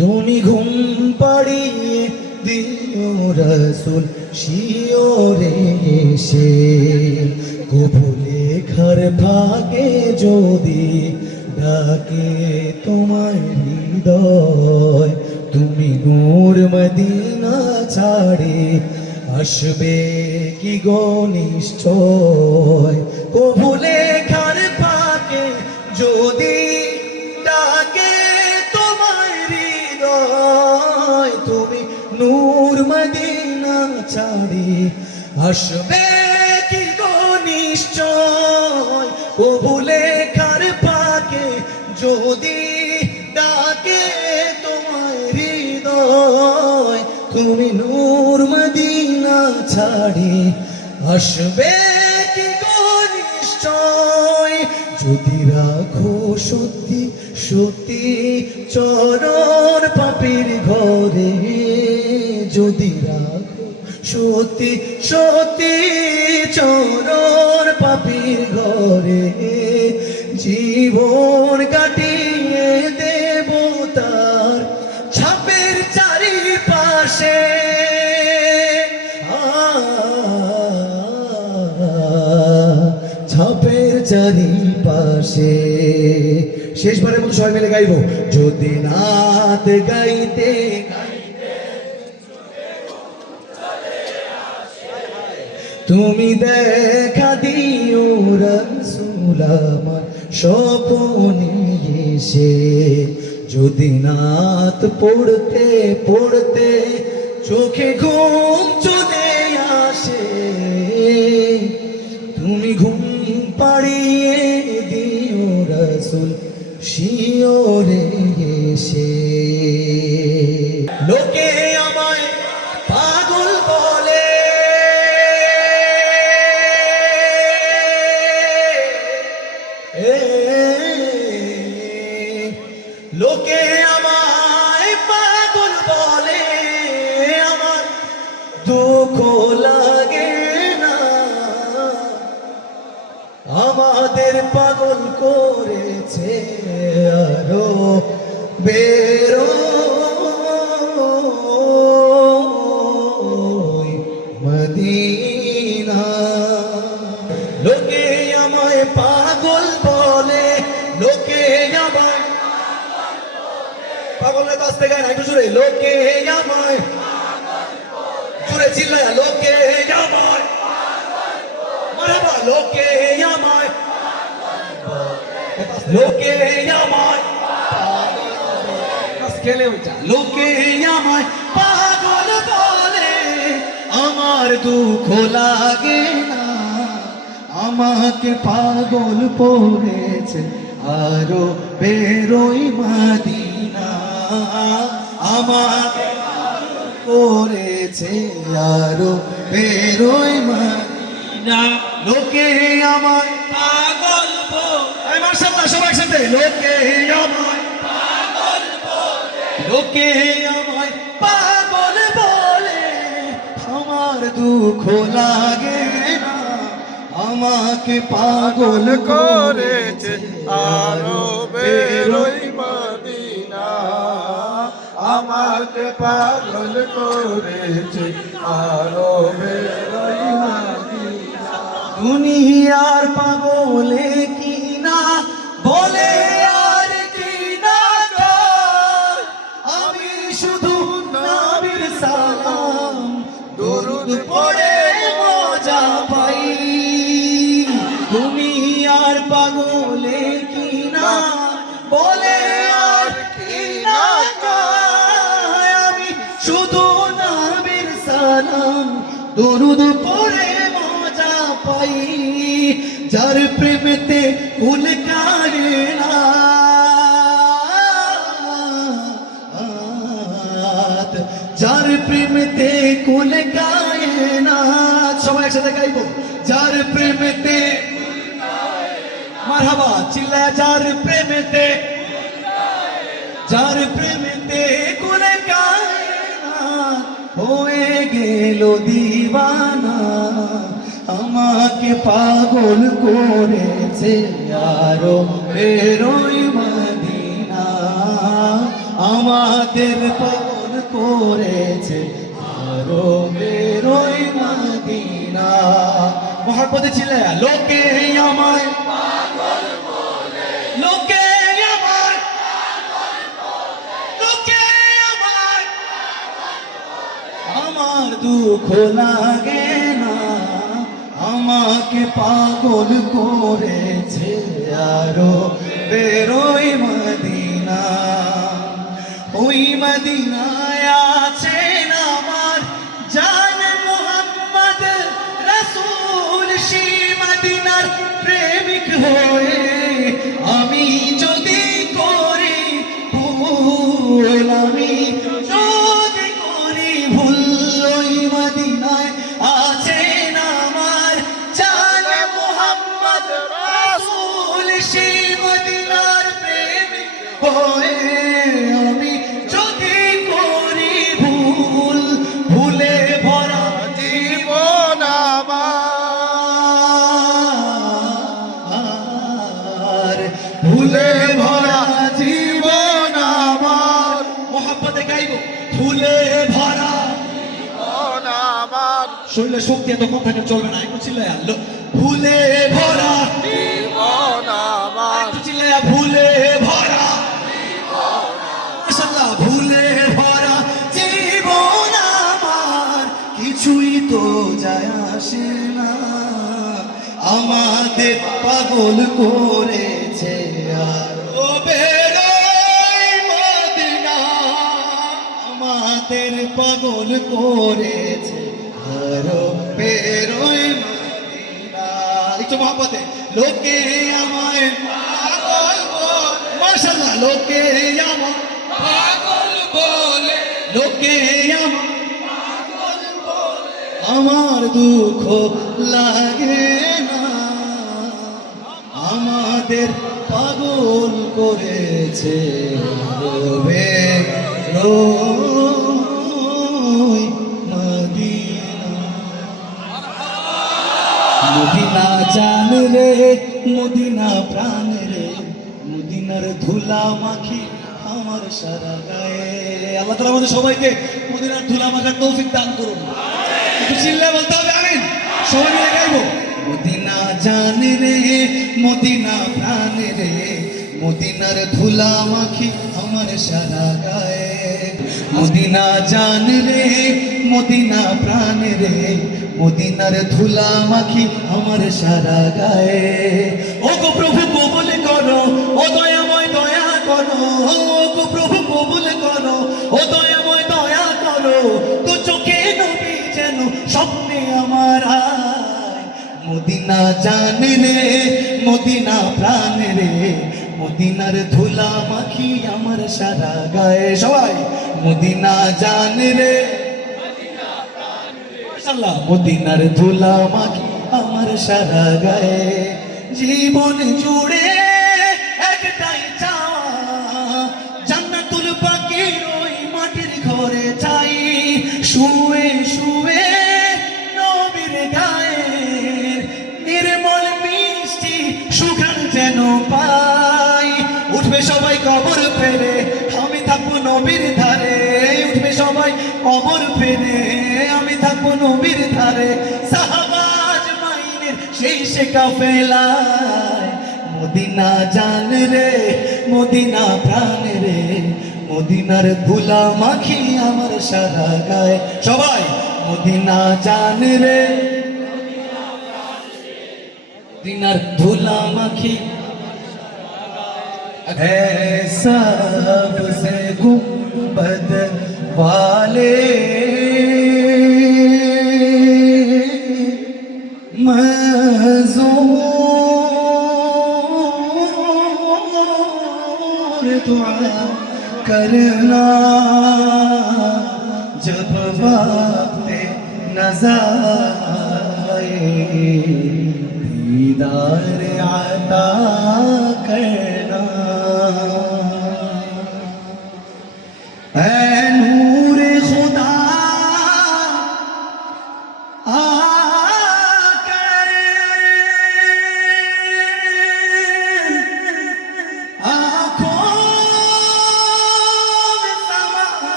তুমি ঘুম পাড়িয়ে দিও রসুল শিওরে কবুলে ঘর ভাগে যদি ডাকে তোমার হৃদয়, তুমি নূর মদিনা ছাড়ে আসবে কি গো নিশ্চয়? কবুলে ঘর ভাগে যদি আসবে কি গো নিশ্চয়? কবুলে কার পাকে যদি ডাকে তোমার হৃদয়, তুমি নূর মদিনা ছাড়ি। আসবে কি গো নিশ্চয়? যদি রাখো সত্যি সত্যি চরণ পাপের ঘরে, যদি রাখো সত্যি সত্যি চরণ পাপের ঘরে। জীবন কাটিয়ে দেব তার ছাপের চারিপাশে। ছাপের চারিপাশে। শেষবারের মতো সবাই মিলে গাইবো। যদি নাত গাইতে তুমি দেখা দিও রসুল আমার স্বপনে এসে। যদি নাত পড়তে পড়তে চোখে ঘুম চলে আসে, তুমি ঘুম পাড়িয়ে দিও রসুল শিওরে এসে। লোকে আমায় পাগল বলে আমার দুঃখ লাগে না। আমাদের পাগল করেছে আরও বেরো না একটু জুড়ে, লোকে আমায়। জুড়ে চিল্লায়, লোকে মারহাবা লোকে পাগল বলে, আমার দুঃখ লাগে না। আমাকে পাগল পড়েছে, আরও বেরোই মাদিনা আমাকে করেছে আরও লোকে আমার পাগল লোকে আমায় লোকে আমায় পাগল বলে। আমার দুঃখ লাগে আমাকে পাগল করেছে, আরও বেরোই আমাকে পাগল করেছে আরও বেরোই দুনিয়ার পাগলে যার প্রেমেতে কুল গায়ে না। সবাই একসাথে গাইবো। যার প্রেমেতে মারহাবা চিল্লা যার প্রেমেতে যার প্রেমেতে কুল গায়ে না। হয়ে গেল দিবানা, আমাকে পাগল করেছে আরও বেরোই মদিনা। আমাদের পাগল করেছে আরও বেরোই মদিনা। মহাপদে ছিলে লোকে আমায় লোকে আমায় আমার দুঃখ লাগে না, আমাকে পাগল করেছে আরও বেরোই মদিনা। ওই মদিনায় শরীরে শক্তি এত কম থাকে চলবে না। একটু চিল্লায় আলো ভুলে ভরা। চিল্লায় ভুলে ভরা। ভুলে ভরা। জীবন আমার কিছুই তো যায় আসে না। আমাদের পাগল করেছে আর ও আমাদের পাগল করেছে। একটু মহাপতে লোকে আমায় লোকে বলে। লোকে আমার দুঃখ লাগে না। আমাদের পাগল করেছে। রবে ধুলা মাখি আমার সারা গায়ে। আল্লাহ তালা সবাইকে মদিনার তৌফিক দান করুন। একটু বলতে হবে সবাই মিলে মদিনা জান রে, মদিনা প্রাণ রে, মদিনার আমার সারা গায়ে। মদিনা জান রে, মদিনা প্রাণ রে, মদিনার ধুলা মাখি আমার সারা গায়ে। ও গো প্রভু কবুল মদিনা জান রে, মদিনা প্রাণ রে। মদিনার ধুলা মাখি আমার সারা গায়ে। সবাই, মদিনা জান রে। মদিনার ধুলা মাখি আমার সারা গায়ে। জীবন জুড়ে শুয়ে শুয়ে নবীর গায়ে নির্মল মিষ্টি সুখান যেন পাই। উঠবে সবাই কবর ফেলে আমি থাকব নবীর ধারে। উঠবে সবাই কবর ফেলে আমি থাকব নবীর ধারে। সাহাবাজ মাইনের সেই সে কাফেলায়, মদিনা জান রে, মদিনা প্রাণ রে। মদিনার ধুলা মাখি আমার সারা গায়ে সবাই মদিনা জান রে মদিনার ধুলা মাখি है सबसे गुंबद वाले मजूर दुआ करना जब वक्त नजर आए दीदार आता करना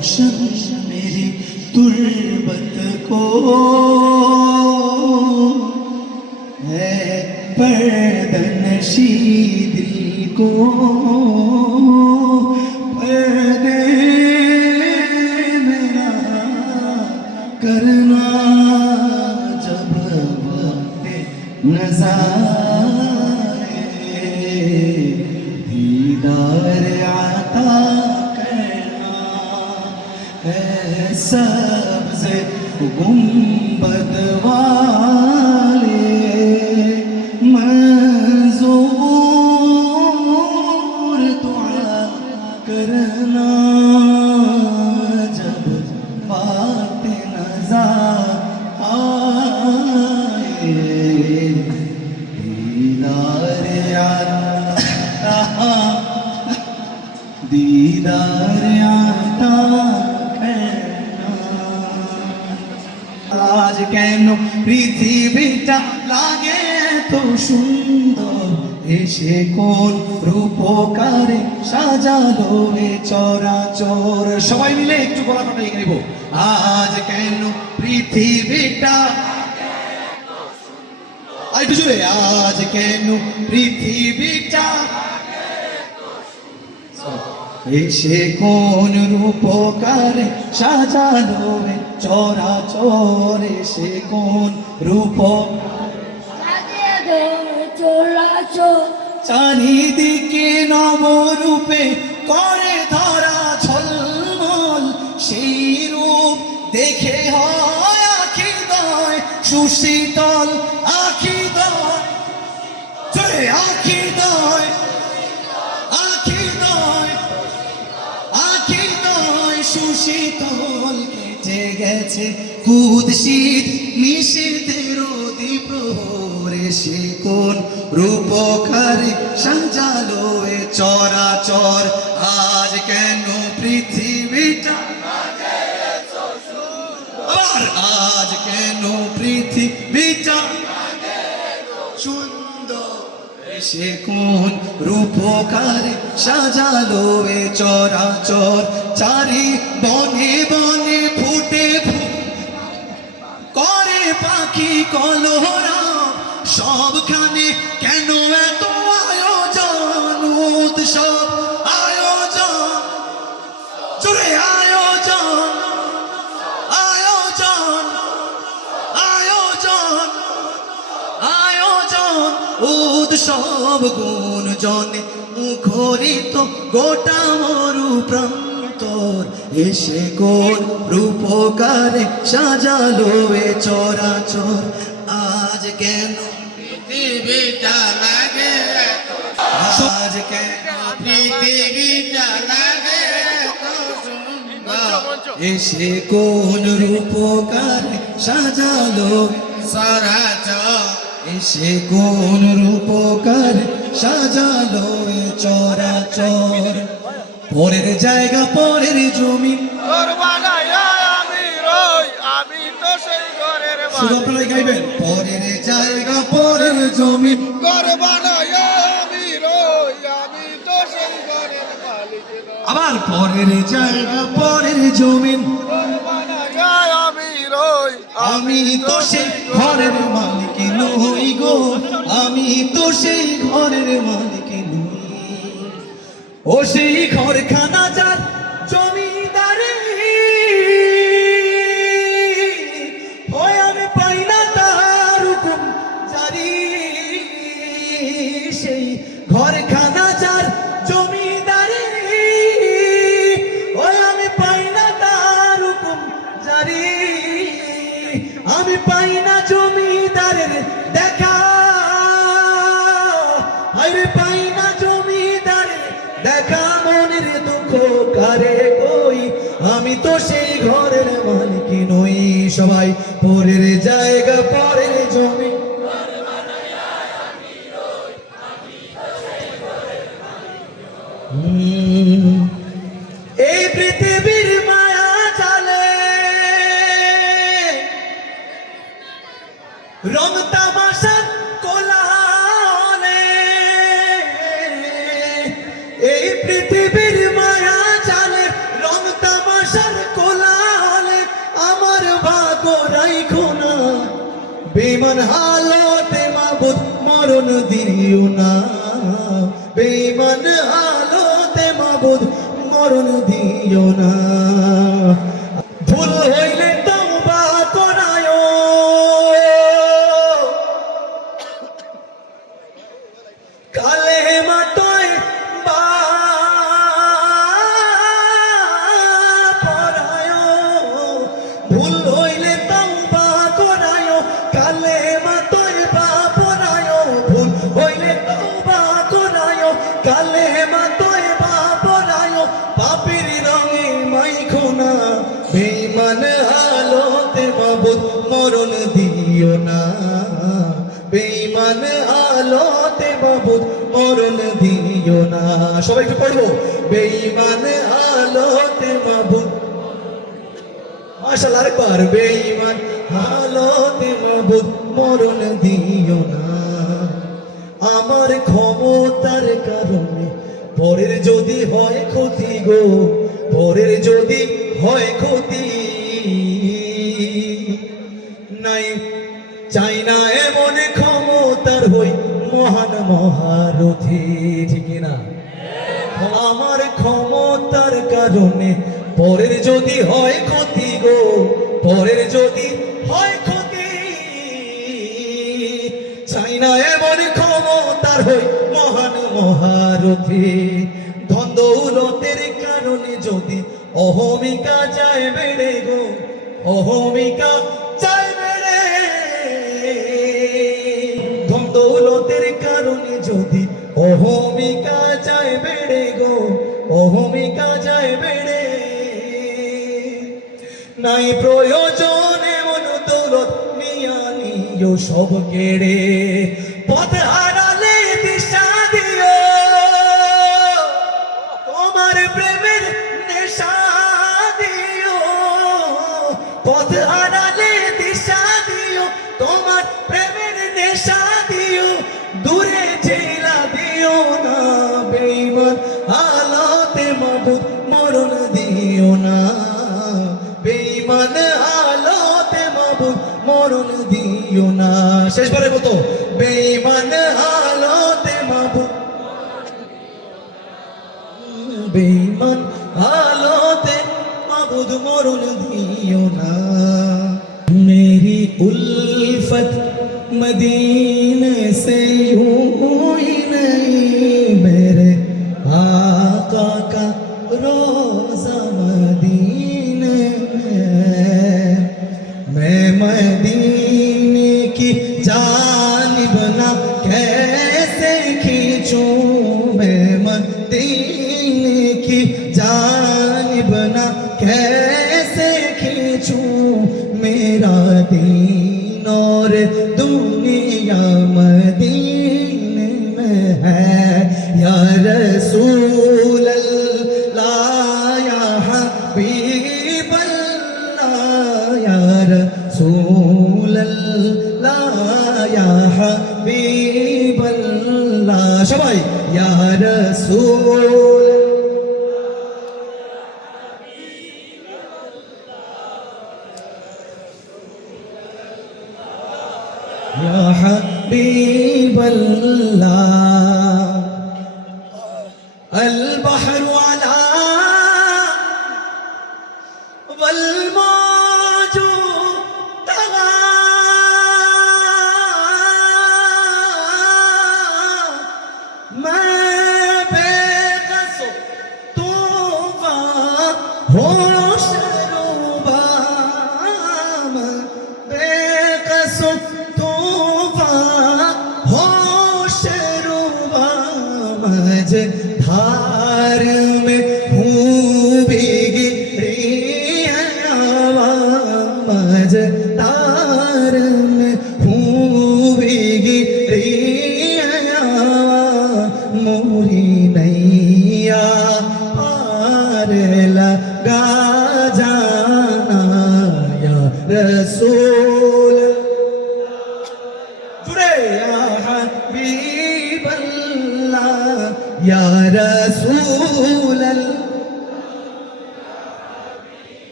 रोशन मेरी तुर्बत को है पर्दनशी दिल को এসে কোন রূপকারে সাজালো এ চরাচর। সবাই মিলে একটু গলা ফাটাই গাইব আজ কেন পৃথিবীটা আর একটু আজ কেন পৃথিবীটা? এসে কোন রূপকারে সাজালো এ চরাচর। এসে কোন রূপ চারিদিকে নবরূপে করে ধরা ছলমল সেই রূপ দেখে হয় আখি দয়, সুশীতল আখি দয়। আখি দয় আখি দয় আখি নয় সুশীতল কেটে গেছে কুদ শীত নিষেধের দ্বীপ সে কোন রূপকারে সঞ্জালো এ চরাচর? আজ কেন পৃথিবীটা আজ কেন পৃথিবীটা সুন্দর? সে কোন রূপকারে সাজালো এ চরাচর? চারি বনে বনে পাখি কলহরা সবখানে কেন এত আয়োজন? উৎসব, আয়োজন জুড়ে আয়োজন আয়োজন আয়োজন আয়োজন। উৎসব গুণজনে মুখরিত গোটা মরু প্রান্তর এসে কোন রূপকারে সাজালো এ আজ কেন পৃথিবীটা লাগে। আজ কেন পৃথিবীটা লাগে? এসে কোন রূপকারে সাজালো সরাচর এসে কোন রূপকার সাজালো চরাচর। পরের জায়গা, পরের জমি। শুধু আপনারাই গাইবেন। পরের জায়গা পরের জমি। আমি রই আমি তো সেই ঘরের মালিক। আবার পরের জায়গা পরের জমি। আমি রই আমি তো সেই ঘরের মালিক নই গো। আমি তো সেই ঘরের মালিক নই। ও সেই ঘরখানা সবাই একটু পড়ব। বেঈমান আলোতে বাবুদ মাশাআল্লাহ আরেকবার। বেঈমান আলোতে বাবুদ মরণ দিও না। আমার ক্ষমতার কারণে পরের যদি হয় ক্ষতি গো পরের যদি হয় ক্ষতি। নাই, চাই না এমন ক্ষমতার হই মহান মহারথী, ঠিক না কারণে পরের যদি হয় ক্ষতি গো, পরের যদি হয় ক্ষতি। চাই না এমন ক্ষমতার হই মহান মহারথী। ধন দৌলতের কারণে যদি অহমিকা যায় বেড়ে গো, অহমিকা যায় বেড়ে। ধন দৌলতের কারণে যদি অহমিকা যায় বেড়ে গো অহমিকা যায় বেড়ে। নাই প্রয়োজন এমন দৌলত নিয়া সব কেড়ে। পথ হারালে শেষবারে মতো বেমান হালতে মাবু বেমান হালতে মাবুদ মরণ দিও না। মেরি উলফত মদিন সে হুম Oh!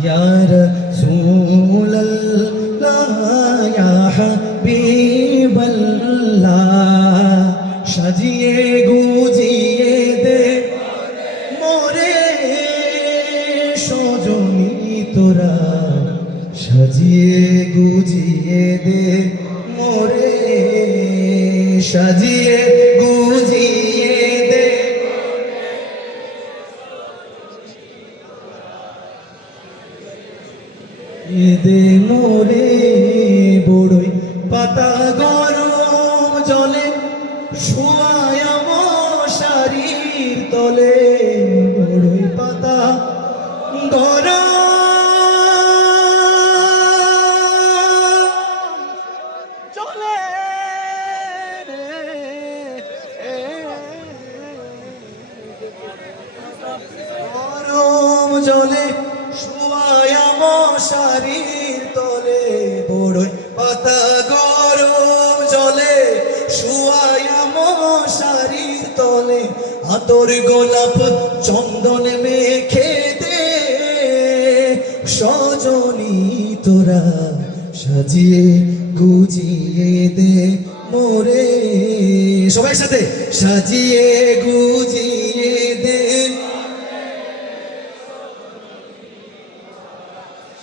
ইয়ার সুল্লাহ সাজিয়ে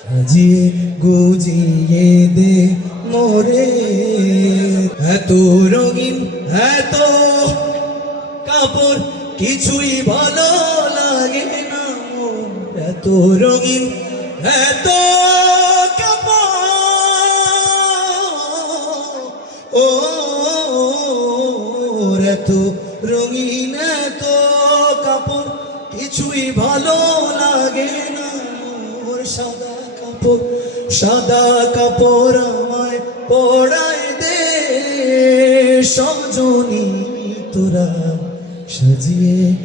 সাজিয়ে, গুজিয়ে দে মোরে। এত রঙিন, এত কাপড়, কিছুই ভালো লাগে না এত রঙিন, এত এত রঙিন, এত কাপড়, কিছুই ভালো সাদা কাপড় আমায় পড়াই দে সব জনি তোরা সাজিয়ে